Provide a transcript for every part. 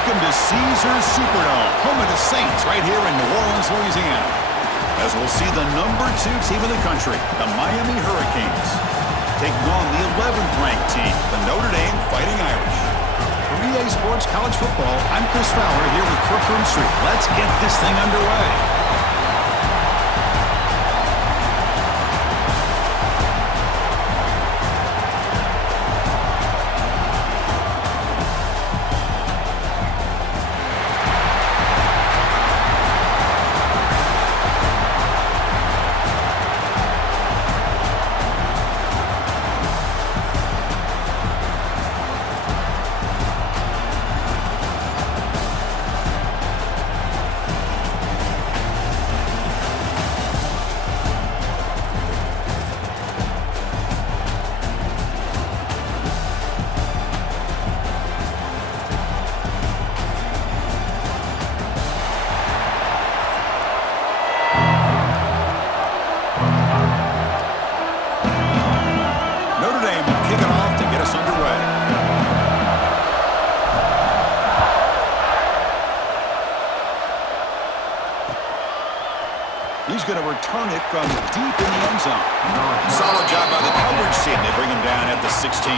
Welcome to Caesars Superdome, home of the Saints, right here in New Orleans, Louisiana. As we'll see the number 2 team in the country, the Miami Hurricanes, taking on the 11th ranked team, the Notre Dame Fighting Irish. For EA Sports College Football, I'm Chris Fowler here with Kirk Street. Let's get this thing underway. He's going to return it from deep in the end zone. Solid job by the coverage team. They bring him down at the 16.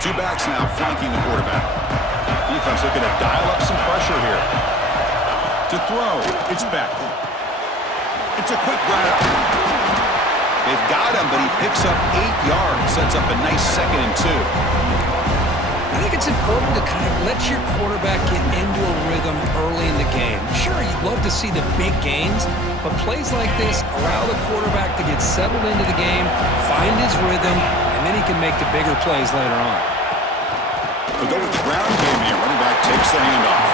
Two backs now flanking the quarterback. Defense looking to dial up some pressure here. To throw, it's Beck. It's a quick route. They've got him, but he picks up 8 yards, sets up a nice 2nd and 2. I think it's important to kind of let your quarterback get into a rhythm early in the game. Sure, you'd love to see the big gains, but plays like this allow the quarterback to get settled into the game, find his rhythm, and then he can make the bigger plays later on. They'll go with the ground game here. Running back takes the handoff.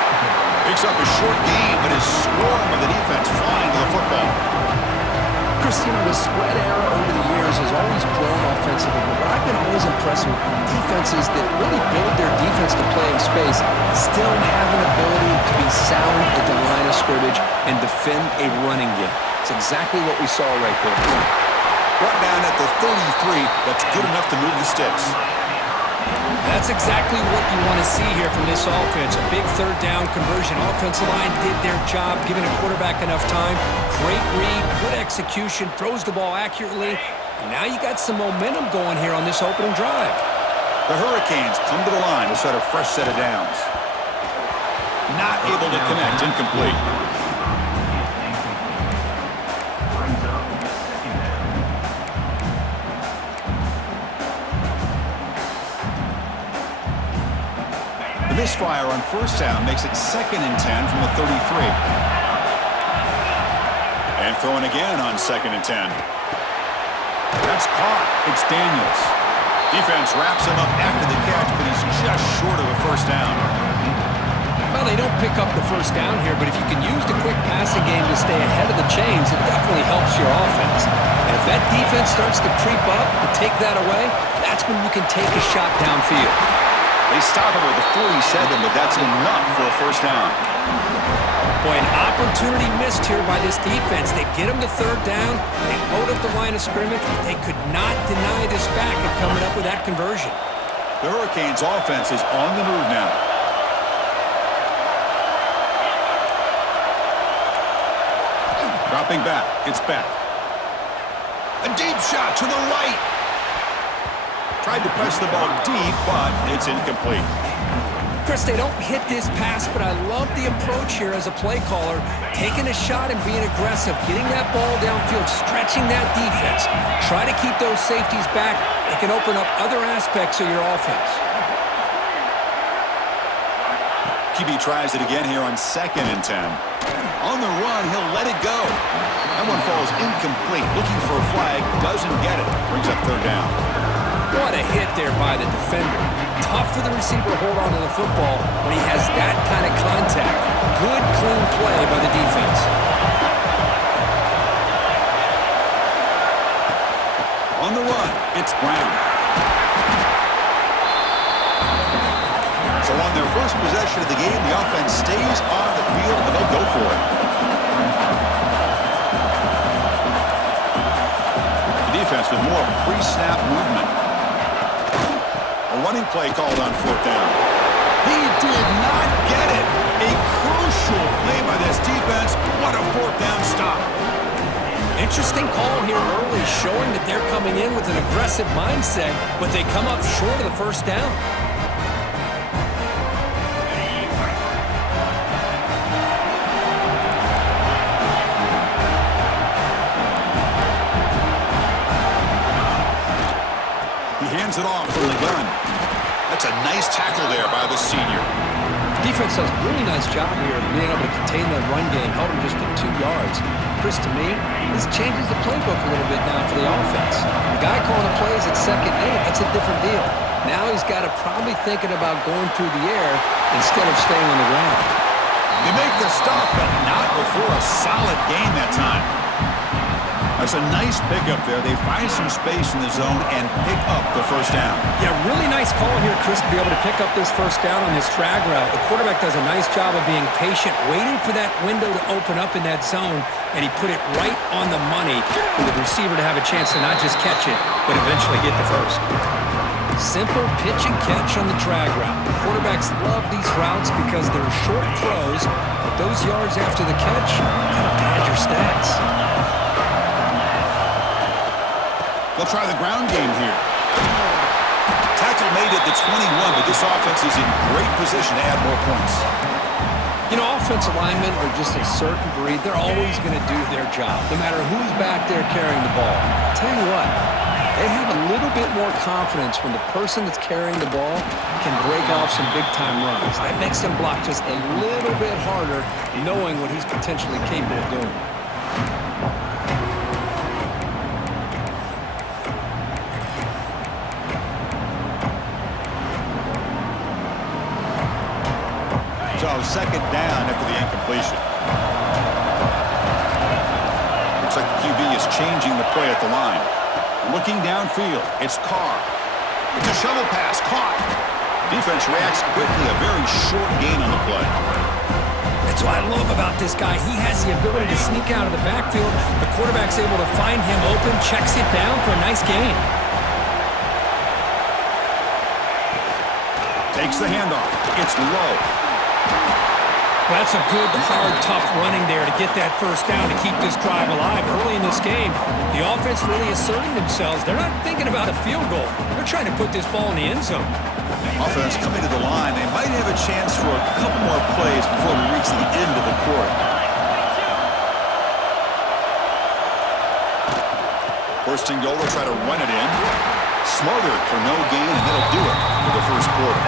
Picks up a short gain, but is swarmed by the defense flying to the football. Christina, the spread era over the years has always grown offensively, but I've been always impressed with defenses that really build their defense to play in space, still have an ability to be sound at the line of scrimmage and defend a running game. It's exactly what we saw right there. Brought down at the 33. That's good enough to move the sticks. That's exactly what you want to see here from this offense. A big 3rd down conversion. Offensive line did their job, giving a quarterback enough time. Great read, good execution, throws the ball accurately. And now you got some momentum going here on this opening drive. The Hurricanes come to the line to set a fresh set of downs. Not able to connect, incomplete. The misfire on 1st down makes it 2nd and 10 from the 33. And throwing again on 2nd and 10. That's caught. It's Daniels. Defense wraps him up after the catch, but he's just short of a 1st down. Well, they don't pick up the 1st down here, but if you can use the quick passing game to stay ahead of the chains, it definitely helps your offense. And if that defense starts to creep up to take that away, that's when you can take a shot downfield. They stop him with a 47, but that's enough for a 1st down. Boy, an opportunity missed here by this defense. They get him to 3rd down. They load up the line of scrimmage. They could not deny this back of coming up with that conversion. The Hurricanes' offense is on the move now. Dropping back. It's Beck. A deep shot to the right. Tried to press the ball deep, but it's incomplete. Chris, they don't hit this pass, but I love the approach here as a play caller. Taking a shot and being aggressive, getting that ball downfield, stretching that defense. Try to keep those safeties back. It can open up other aspects of your offense. QB tries it again here on 2nd and 10. On the run, he'll let it go. That one falls incomplete. Looking for a flag, doesn't get it. Brings up 3rd down. What a hit there by the defender. Tough for the receiver to hold on to the football when he has that kind of contact. Good, clean play by the defense. On the run, it's Brown. first possession of the game, the offense stays on the field, and they'll go for it. The defense with more pre-snap movement. A running play called on fourth down. He did not get it. A crucial play by this defense. What a fourth down stop. Interesting call here early, showing that they're coming in with an aggressive mindset, but they come up short of the first down. He hands it off from the gun. That's a nice tackle there by the senior. Defense does a really nice job here of being able to contain that run game, held him just at 2 yards. Chris, to me, this changes the playbook a little bit now for the offense. The guy calling the plays at 2nd and 8, that's a different deal. Now he's got to probably thinking about going through the air instead of staying on the ground. They make the stop, but not before a solid gain that time. That's a nice pickup there. They find some space in the zone and pick up the first down. Yeah, really nice call here, Chris, to be able to pick up this first down on this drag route. The quarterback does a nice job of being patient, waiting for that window to open up in that zone, and he put it right on the money for the receiver to have a chance to not just catch it, but eventually get the first. Simple pitch and catch on the drag route. Quarterbacks love these routes because they're short throws, but those yards after the catch kind of pad your stats. They'll try the ground game here. Tackle made at the 21, but this offense is in great position to add more points. You know, offensive linemen are just a certain breed. They're always going to do their job, no matter who's back there carrying the ball. I'll tell you what, they have a little bit more confidence when the person that's carrying the ball can break off some big-time runs. That makes them block just a little bit harder, knowing what he's potentially capable of doing. So 2nd down after the incompletion. Looks like the QB is changing the play at the line. Looking downfield, it's Carr. It's a shovel pass, caught. Defense reacts quickly, a very short gain on the play. That's what I love about this guy. He has the ability to sneak out of the backfield. The quarterback's able to find him open, checks it down for a nice gain. Takes the handoff. It's low. Well, that's a good, hard, tough running there to get that first down to keep this drive alive. Early in this game, the offense really asserting themselves. They're not thinking about a field goal. They're trying to put this ball in the end zone. Offense coming to the line. They might have a chance for a couple more plays before we reach the end of the quarter. First and goal, they'll try to run it in. Smothered for no gain, and that'll do it for the first quarter.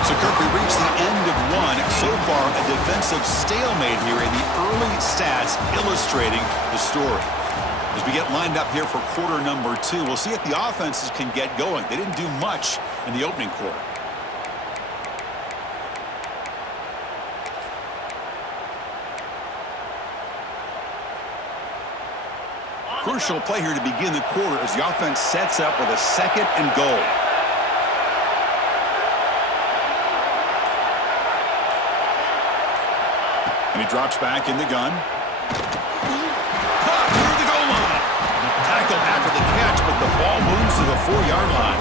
So, Kirk, we reached the end of one. So far, a defensive stalemate here in the early stats illustrating the story. As we get lined up here for quarter number 2, we'll see if the offenses can get going. They didn't do much in the opening quarter. Crucial play here to begin the quarter as the offense sets up with a 2nd and goal. And he drops back in the gun. Caught near the goal line. Tackled after the catch, but the ball moves to the 4-yard line.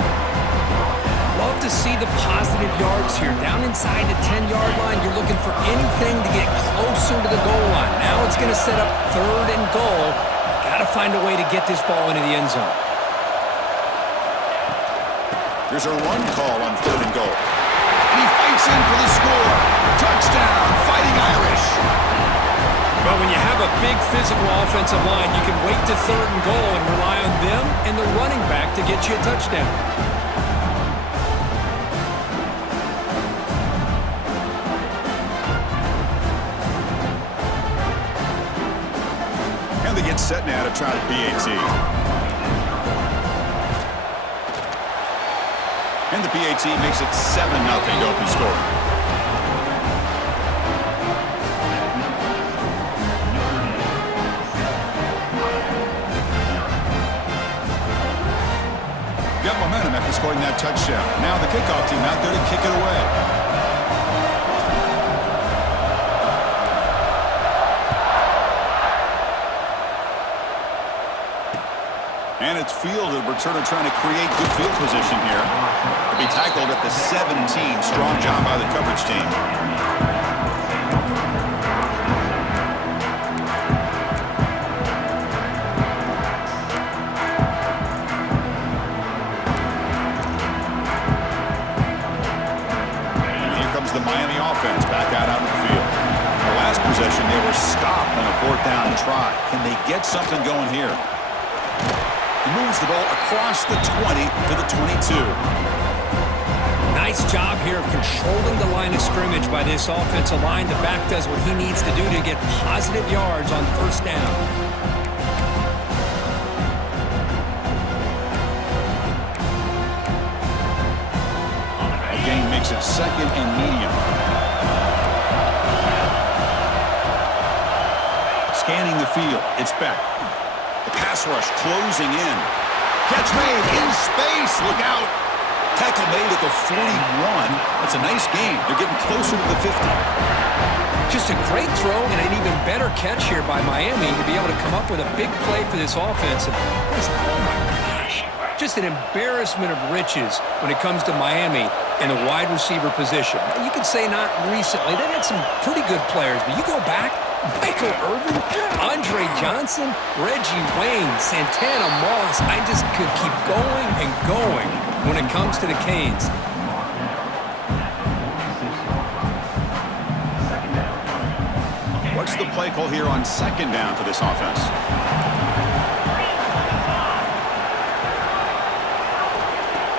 Love to see the positive yards here. Down inside the 10-yard line, you're looking for anything to get closer to the goal line. Now it's going to set up 3rd and goal. Got to find a way to get this ball into the end zone. Here's a run call on 3rd and goal. And he fights in for the score. Touchdown, Fighting Irish. But when you have a big physical offensive line, you can wait to 3rd and goal and rely on them and the running back to get you a touchdown. And they get set now to try the PAT. And the PAT makes it 7-0 to open scoring. Got momentum after scoring that touchdown. Now the kickoff team out there to kick it away. it's fielded. We're sort of trying to create good field position here. To be tackled at the 17. Strong job by the coverage team. And here comes the Miami offense back out onto the field. The last possession, they were stopped on a 4th down try. Can they get something going here? He moves the ball across the 20 to the 22. Nice job here of controlling the line of scrimmage by this offensive line. The back does what he needs to do to get positive yards on 1st down. A gain makes it 2nd and medium. Scanning the field, it's Beck. The pass rush closing in. Catch made in space. Look out. Tackle made at the 41. That's a nice gain. They're getting closer to the 50. Just a great throw and an even better catch here by Miami to be able to come up with a big play for this offense. And oh my gosh, just an embarrassment of riches when it comes to Miami in the wide receiver position. You could say not recently. They had some pretty good players, but you go back, Michael Irvin, Andre Johnson, Reggie Wayne, Santana Moss. I just could keep going and going when it comes to the Canes. What's the play call here on 2nd down for this offense?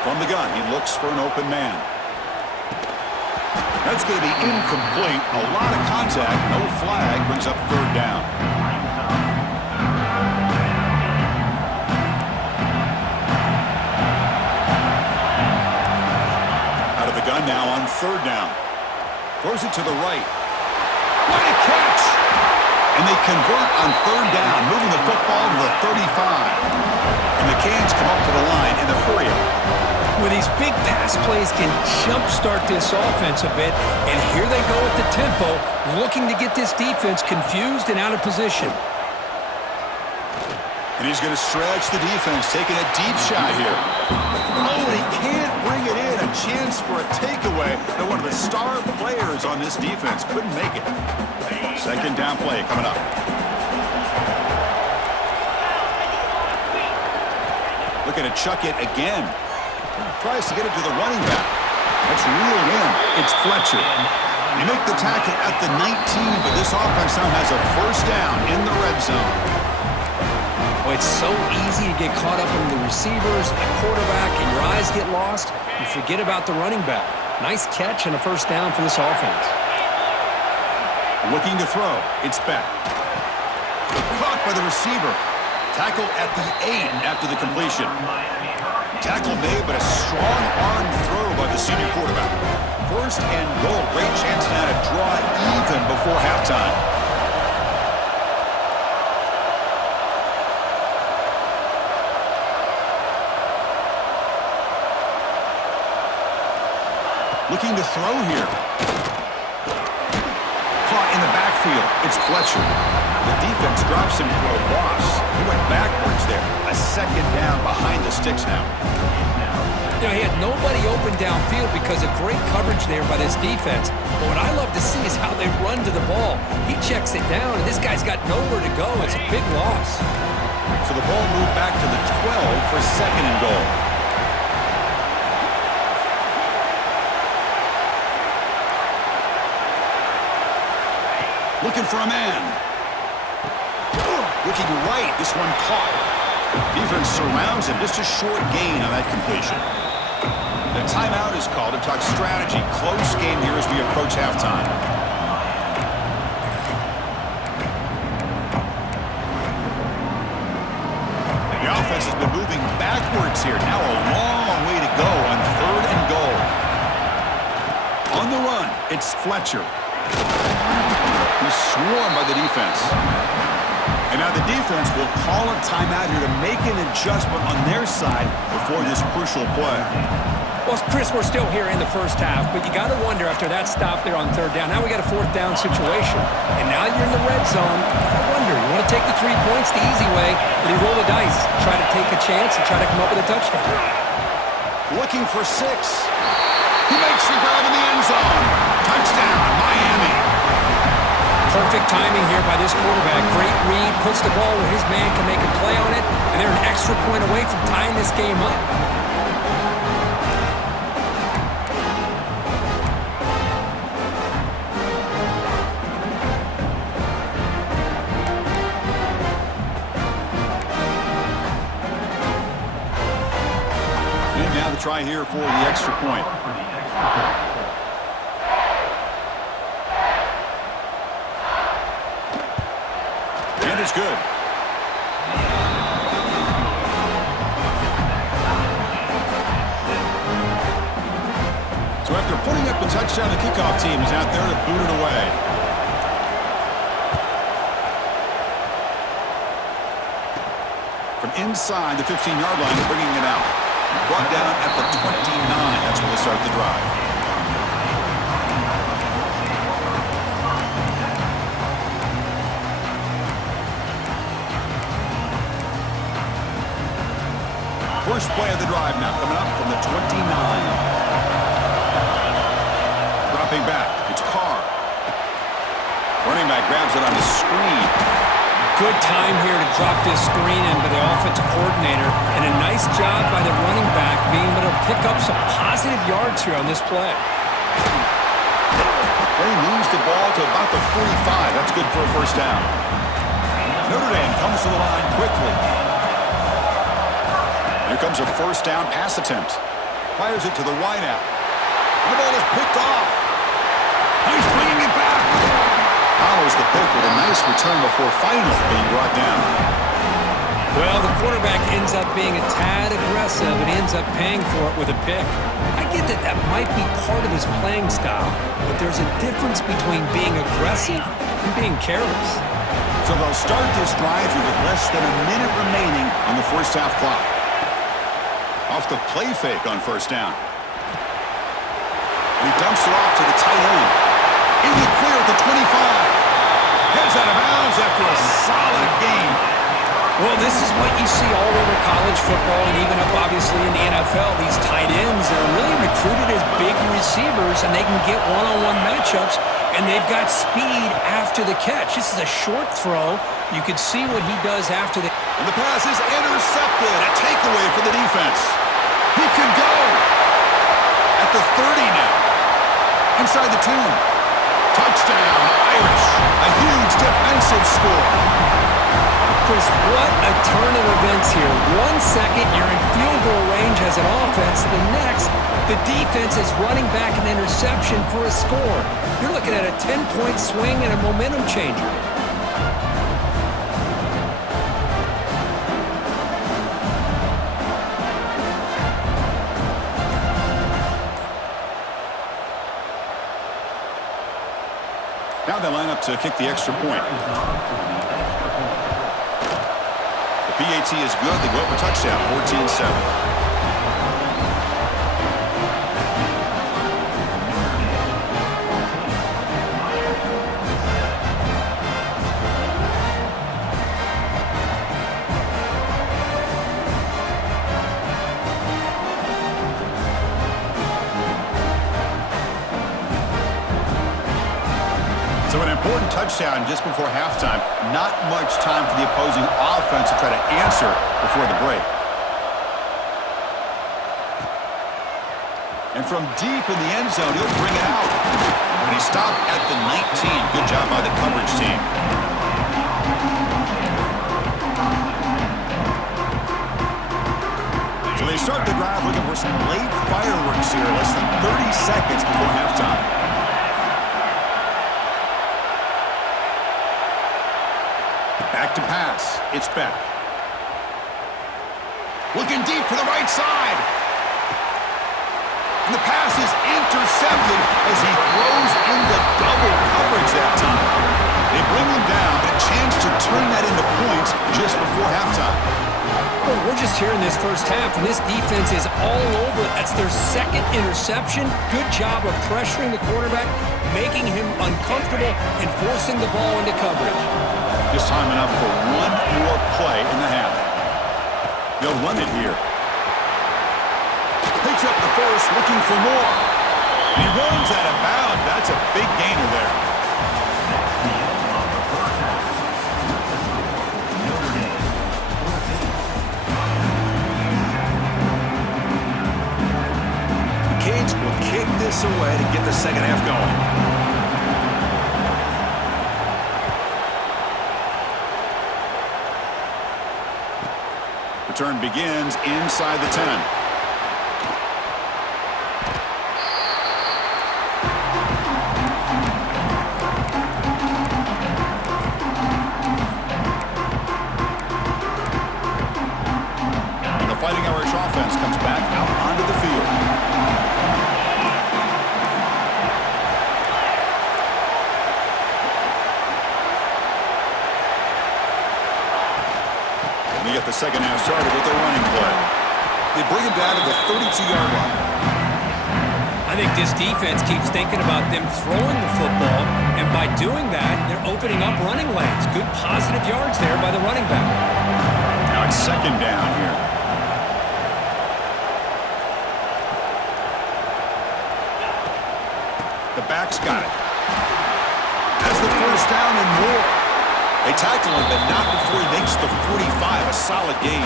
From the gun, he looks for an open man. That's going to be incomplete. A lot of contact. No flag. Brings up 3rd down. Out of the gun now on 3rd down. Throws it to the right. What a catch! And they convert on 3rd down, moving the football to the 35. And the Canes come up to the line in the hurry-up. With these big pass plays can jumpstart this offense a bit, and here they go at the tempo, looking to get this defense confused and out of position. And he's going to stretch the defense, taking a deep shot here. Oh, he can't bring it in. A chance for a takeaway, but one of the star players on this defense couldn't make it. 2nd down play coming up. Looking to chuck it again. Tries to get it to the running back. That's reeled in. It's Fletcher. They make the tackle at the 19, but this offense now has a 1st down in the red zone. Well, it's so easy to get caught up in the receivers, the quarterback, and your eyes get lost. You forget about the running back. Nice catch and a 1st down for this offense. Looking to throw. It's Beck. Caught by the receiver. Tackled at the 8 after the completion. Tackle made, but a strong arm throw by the senior quarterback. 1st and goal. Great chance now to draw even before halftime. Looking to throw here. Caught in the backfield. It's Fletcher. The defense drops him for a loss. He went backwards there. A 2nd down behind the sticks now. You know, he had nobody open downfield because of great coverage there by this defense. But what I love to see is how they run to the ball. He checks it down, and this guy's got nowhere to go. It's a big loss. So the ball moved back to the 12 for 2nd and goal. Looking for a man. Looking right. This one caught. Defense surrounds him. Just a short gain on that completion. The timeout is called to talk strategy. Close game here as we approach halftime. The offense has been moving backwards here. Now a long way to go on 3rd and goal. On the run, it's Fletcher. He's swarmed by the defense. And now the defense will call a timeout here to make an adjustment on their side before this crucial play. Well, Chris, we're still here in the first half, but you got to wonder after that stop there on third down. Now we got a fourth down situation, and now you're in the red zone. I wonder, you want to take the 3 points the easy way, or do you roll the dice, try to take a chance and try to come up with a touchdown? Looking for 6. He makes the grab in the end zone. Touchdown, Miami. Perfect timing here by this quarterback. Great read, puts the ball where his man can make a play on it, and they're an extra point away from tying this game up. And now the try here for the extra point. And it's good. So after putting up the touchdown, the kickoff team is out there to boot it away. From inside the 15-yard line, they're bringing it out. Brought down at the 29. That's where they start the drive. First play of the drive now coming up from the 29. Dropping back, it's Carr. Running back grabs it on the screen. Good time here to drop this screen in by the offensive coordinator, and a nice job by the running back being able to pick up some positive yards here on this play. They moves the ball to about the 45. That's good for a first down. Notre Dame comes to the line quickly. Here comes a first down pass attempt. Fires it to the wideout. And the ball is picked off. He's bringing it back. Follows the pick with a nice return before finally being brought down. Well, the quarterback ends up being a tad aggressive and ends up paying for it with a pick. I get that that might be part of his playing style, but there's a difference between being aggressive and being careless. So they'll start this drive here with less than a minute remaining on the first half clock. Off the play fake on first down. And he dumps it off to the tight end. In the clear at the 25. Heads out of bounds after a solid game. Well, this is what you see all over college football and even up obviously in the NFL. These tight ends are really recruited as big receivers, and they can get one-on-one matchups, and they've got speed after the catch. This is a short throw. You can see what he does after the... And the pass is intercepted. A takeaway for the defense. He can go. At the 30 now. Inside the 2. Touchdown, Irish. A huge defensive score. Chris, what a turn of events here. 1 second, you're in field goal range as an offense. The next, the defense is running back an interception for a score. You're looking at a 10-point swing and a momentum changer. Now they line up to kick the extra point. The PAT is good. They go up a touchdown, 14-7. So an important touchdown just before halftime. Not much time for the opposing offense to try to answer before the break. And from deep in the end zone, he'll bring it out. And he stopped at the 19. Good job by the coverage team. So they start the drive looking for some late fireworks here. Less than 30 seconds before halftime. Back to pass. It's Beck. Looking deep for the right side. And the pass is intercepted as he throws into double coverage that time. They bring him down, but a chance to turn that into just before halftime. Well, we're just here in this first half, and this defense is all over. That's their second interception. Good job of pressuring the quarterback, making him uncomfortable, and forcing the ball into coverage. Just time enough for one more play in the half. They'll run it here. Picks up the first, looking for more. And he runs out of bounds. That's a big gainer there. Canes will kick this away to get the second half going. Return begins inside the 10. And the Fighting Irish offense comes back out onto the field. They get the second half started with their running play. They bring him down to the 32-yard line. I think this defense keeps thinking about them throwing the football, and by doing that, they're opening up running lanes. Good positive yards there by the running back. Now it's second down here. The back's got it. Has the first down and more. They tackle him, but not before he makes the 45, a solid gain.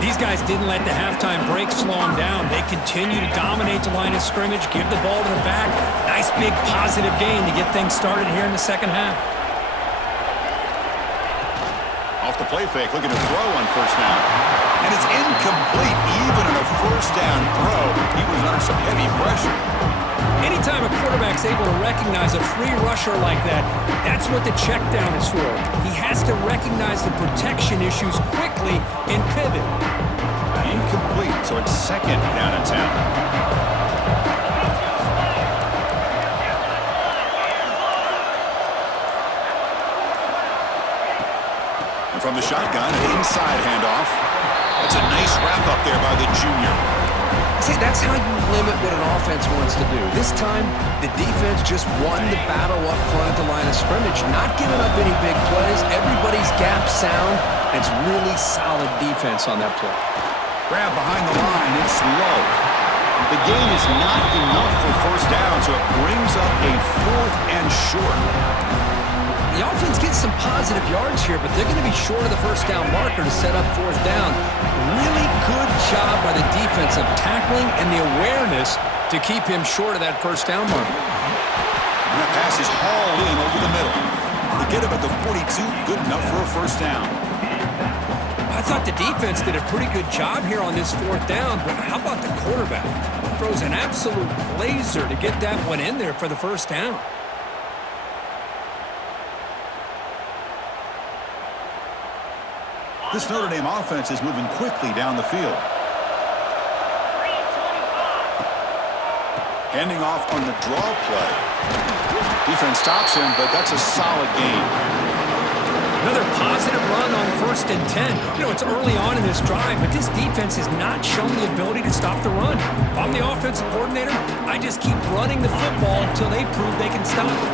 These guys didn't let the halftime break slow them down. They continue to dominate the line of scrimmage, give the ball to the back. Nice big positive gain to get things started here in the second half. Off the play fake, looking to throw on first down. And it's incomplete, even on a first down throw. He was under some heavy pressure. Anytime a quarterback's able to recognize a free rusher like that, that's what the check down is for. He has to recognize the protection issues quickly and pivot. Incomplete, so it's second down and 10. And from the shotgun, an inside handoff. That's a nice wrap up there by the junior. See, that's how you limit what an offense wants to do. This time, the defense just won the battle up front at the line of scrimmage, not giving up any big plays. Everybody's gap sound. It's really solid defense on that play. Grab behind the line. It's low. The gain is not enough for first down, so it brings up a fourth and short. The offense gets some positive yards here, but they're going to be short of the first down marker to set up fourth down. Really good job by the defense of tackling and the awareness to keep him short of that first down marker. And that pass is hauled in over the middle. They get him at the 42, good enough for a first down. I thought the defense did a pretty good job here on this fourth down, but how about the quarterback? Throws an absolute laser to get that one in there for the first down. This Notre Dame offense is moving quickly down the field. Handing off on the draw play. Defense stops him, but that's a solid gain. Another positive run on 1st and 10. You know, it's early on in this drive, but this defense has not shown the ability to stop the run. If I'm the offensive coordinator, I just keep running the football until they prove they can stop it.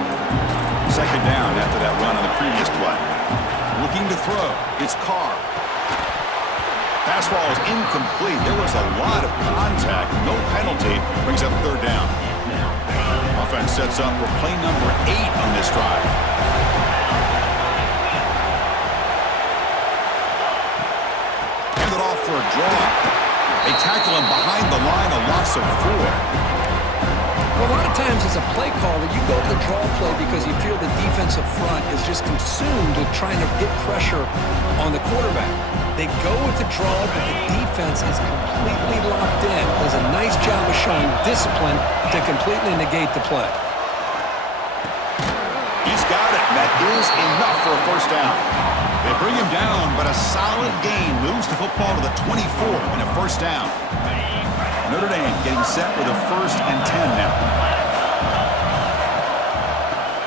Second down after that run on the previous play. Looking to throw. It's Carr. Pass ball is incomplete. There was a lot of contact. No penalty. Brings up third down. Offense sets up for play number 8 on this drive. Hand it off for a draw. They tackle him behind the line, a loss of 4. Well, a lot of times as a play caller, you go to the draw play because you feel the defensive front is just consumed with trying to get pressure on the quarterback. They go with the draw, but the defense is completely locked in. Does a nice job of showing discipline to completely negate the play. He's got it. That is enough for a first down. They bring him down, but a solid gain moves the football to the 24 and a first down. Notre Dame getting set with a 1st and 10 now.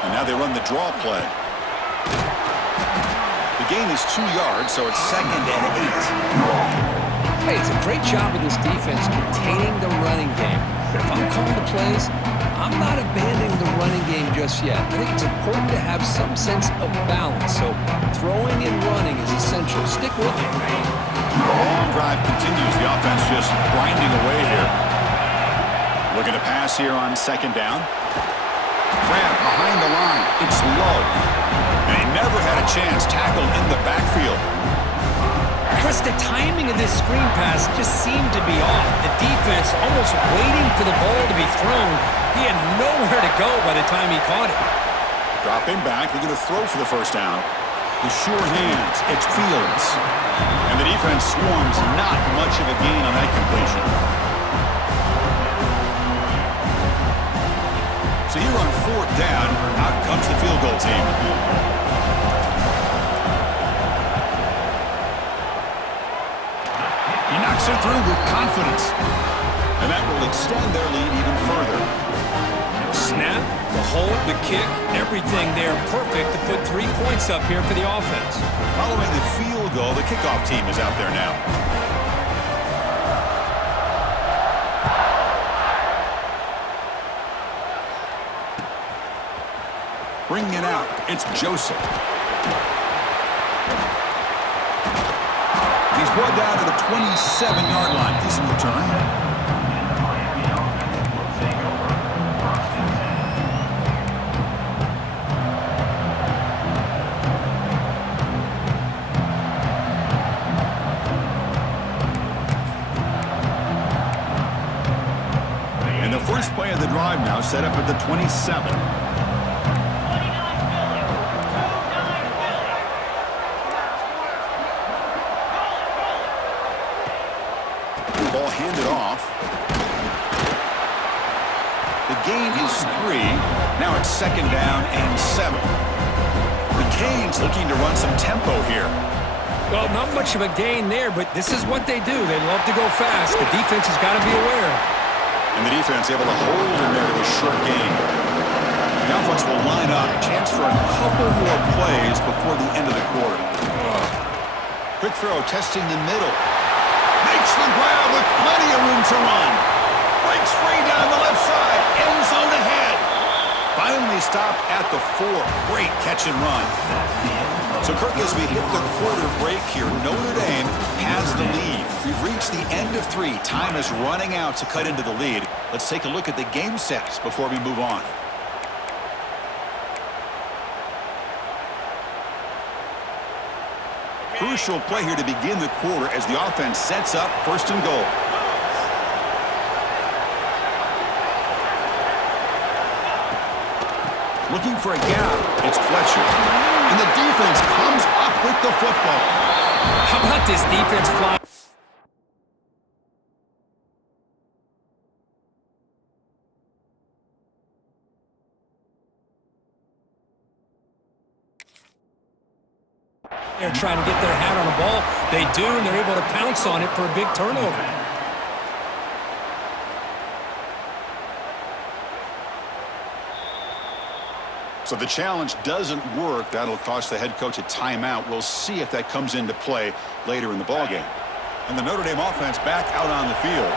And now they run the draw play. The The gain is 2 yards, so it's 2nd and 8. Hey, it's a great job of this defense containing the running game. But if I'm calling the plays, I'm not abandoning the running game just yet. I think it's important to have some sense of balance. So throwing and running is essential. Stick with it. The long drive continues. The offense just grinding away here. Looking to pass here on 2nd down. Grab behind the line. It's low. And he never had a chance tackled in the backfield. Chris, the timing of this screen pass just seemed to be off. The defense almost waiting for the ball to be thrown. He had nowhere to go by the time he caught it. Dropping back, they're going to throw for the 1st down. The sure hands, it's Fields. And the defense swarms, not much of a gain on that completion. So here on 4th down, out comes the field goal team. He knocks it through with confidence. And that will extend their lead even further. Snap, the hold, the kick, everything there perfect to put 3 points up here for the offense. Following the field goal, the kickoff team is out there now. Bringing it out, it's Joseph. He's brought down to the 27-yard line. Decent return. And the first play of the drive now set up at the 27. Ball handed off. The gain is 3. Now it's 2nd down and 7. The Canes looking to run some tempo here. Well, not much of a gain there, but this is what they do. They love to go fast. The defense has got to be aware. And the defense able to hold in there to a short gain. The offense will line up. Chance for a couple more plays before the end of the quarter. Quick throw, testing the middle. Makes the grab with plenty of room to run. Breaks free down the left side. End zone ahead. Finally stopped at the 4. Great catch and run. So, Kirk, as we hit the quarter break here, Notre Dame has the lead. We've reached the end of 3. Time is running out to cut into the lead. Let's take a look at the game sets before we move on. Crucial play here to begin the quarter as the offense sets up 1st and goal. Looking for a gap, it's Fletcher. And the defense comes up with the football. How about this defense fly? They're trying to get their hat on the ball. They do, and they're able to pounce on it for a big turnover. So the challenge doesn't work. That'll cost the head coach a timeout. We'll see if that comes into play later in the ballgame. And the Notre Dame offense back out on the field.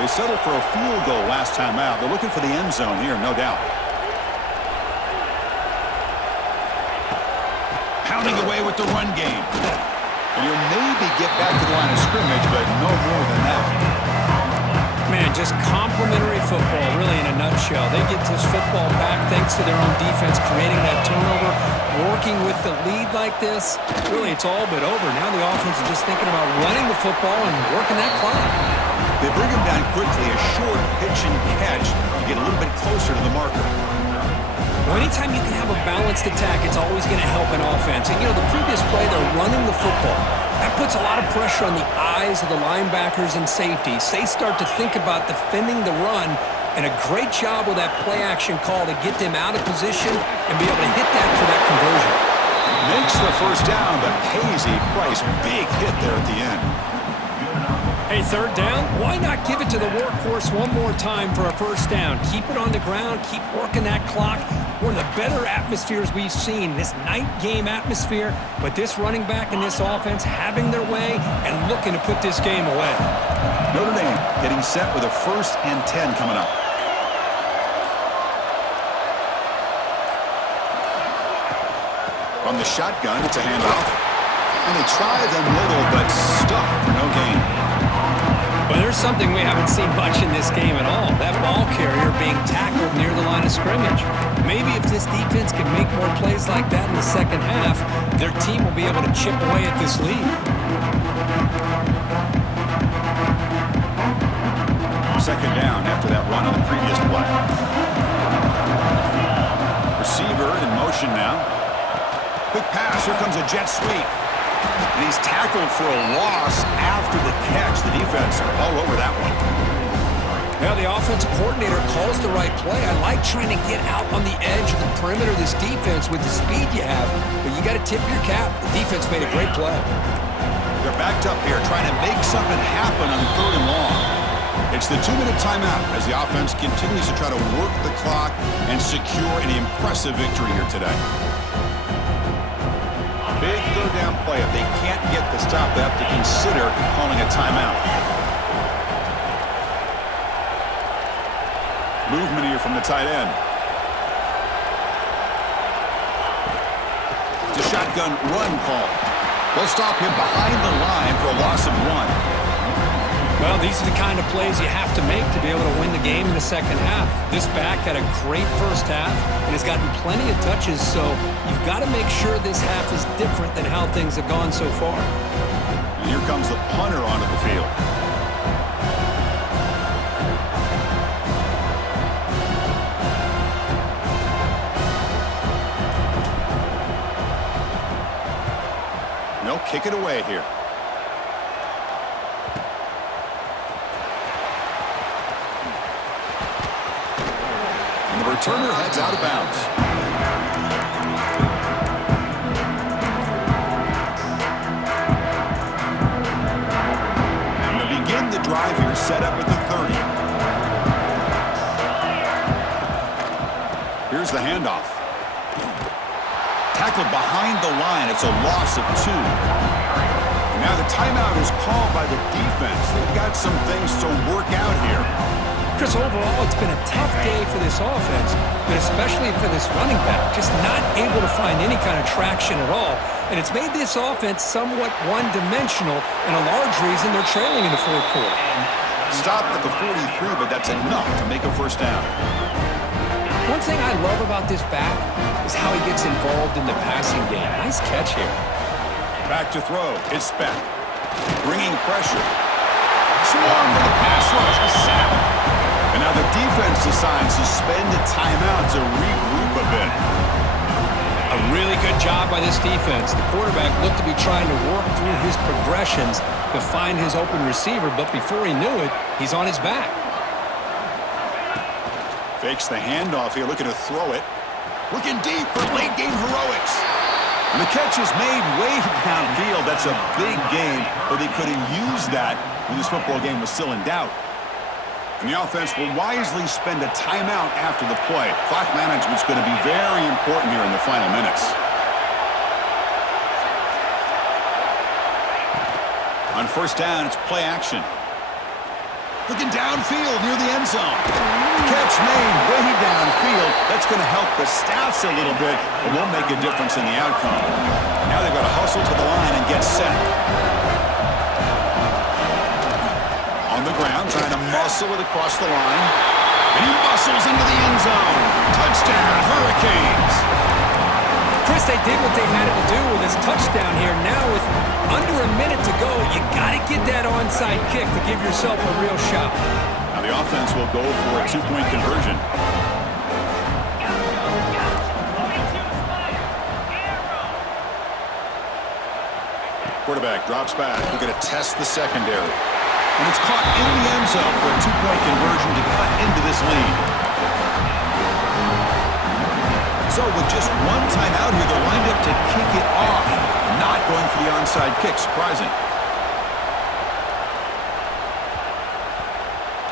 They settled for a field goal last time out. They're looking for the end zone here, no doubt. Pounding away with the run game. And he'll maybe get back to the line of scrimmage, but no more than that. Man, just complimentary football, really, in a nutshell. They get this football back thanks to their own defense, creating that turnover, working with the lead like this. Really, it's all but over. Now the offense is just thinking about running the football and working that clock. They bring him down quickly, a short pitch and catch to get a little bit closer to the marker. Well, anytime you can have a balanced attack, it's always going to help an offense. And, you know, the previous play, they're running the football. That puts a lot of pressure on the eyes of the linebackers and safeties. They start to think about defending the run, and a great job with that play-action call to get them out of position and be able to hit that for that conversion. Makes the 1st down, but pays a price. Big hit there at the end. Hey, 3rd down, why not give it to the workhorse one more time for a 1st down? Keep it on the ground, keep working that clock. one of the better atmospheres we've seen, this night game atmosphere, but this running back and this offense having their way and looking to put this game away. Notre Dame getting set with a 1st and 10 coming up. From the shotgun, it's a handoff. And they try the middle, but stuffed for no gain. Well, there's something we haven't seen much in this game at all. That ball carrier being tackled near the line of scrimmage. Maybe if this defense can make more plays like that in the second half, their team will be able to chip away at this lead. Second down after that run on the previous play. Receiver in motion now. Quick pass, here comes a jet sweep. And he's tackled for a loss after the catch. The defense all over that one. Now the offensive coordinator calls the right play. I like trying to get out on the edge of the perimeter of this defense with the speed you have, but you got to tip your cap. The defense made a great play. They're backed up here trying to make something happen on 3rd and long. It's the 2-minute timeout as the offense continues to try to work the clock and secure an impressive victory here today. Big 3rd down play. If they can't get the stop, they have to consider calling a timeout. Movement here from the tight end. It's a shotgun run call. They'll stop him behind the line for a loss of 1. Well, these are the kind of plays you have to make to be able to win the game in the second half. This back had a great first half and has gotten plenty of touches, so you've got to make sure this half is different than how things have gone so far. And here comes the punter onto the field. They'll kick it away here. Returner heads out of bounds. And to begin the drive here, set up at the 30. Here's the handoff. Tackled behind the line. It's a loss of 2. And now the timeout is called by the defense. They've got some things to work out here. Chris, overall, it's been a tough day for this offense, but especially for this running back, just not able to find any kind of traction at all. And it's made this offense somewhat one-dimensional, and a large reason they're trailing in the 4th quarter. Stopped at the 43, but that's enough to make a 1st down. One thing I love about this back is how he gets involved in the passing game. Nice catch here. Back to throw. It's Speck. Bringing pressure. Swarm with the pass rush. A sack. And now the defense decides to spend a timeout to regroup a bit. A really good job by this defense. The quarterback looked to be trying to work through his progressions to find his open receiver, but before he knew it, he's on his back. Fakes the handoff here, looking to throw it. Looking deep for late game heroics. And the catch is made way downfield. That's a big game, but they could have used that when this football game was still in doubt. And the offense will wisely spend a timeout after the play. Clock management's going to be very important here in the final minutes. On 1st down, it's play action. Looking downfield near the end zone. Catch made way downfield. That's going to help the stats a little bit, but won't make a difference in the outcome. Now they've got to hustle to the line and get set. On the ground, trying to muscle it across the line. And he muscles into the end zone. Touchdown, Hurricanes. Chris, they did what they had to do with his touchdown here. Now with under a minute to go, you got to get that onside kick to give yourself a real shot. Now the offense will go for a 2-point conversion. Quarterback drops back. We're going to test the secondary. And it's caught in the end zone for a 2-point conversion to cut into this lead. So with just one timeout here, they're lined up to kick it off. Not going for the onside kick. Surprising.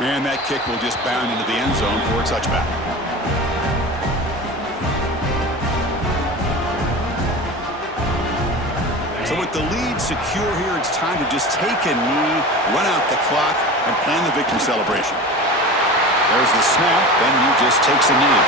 And that kick will just bound into the end zone for a touchback. So with the lead secure here, it's time to just take a knee, run out the clock, and plan the victory celebration. There's the snap, and he just takes a knee.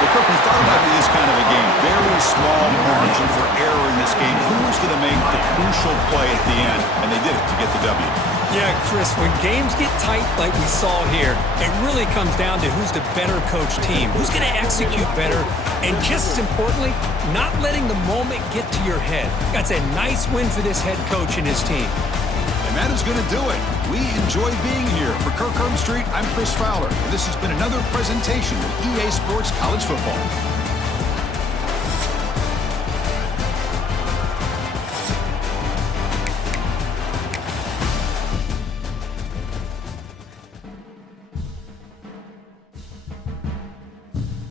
Well, Kirk, we thought about this kind of a game. Very small margin for error in this game. Who's going to make the crucial play at the end? And they did it to get the W. Yeah, Chris, when games get tight like we saw here, it really comes down to who's the better coach team, who's going to execute better, and just as importantly, not letting the moment get to your head. That's a nice win for this head coach and his team. And that is going to do it. We enjoy being here. For Kirk Herbstreit, I'm Chris Fowler. And this has been another presentation of EA Sports College Football.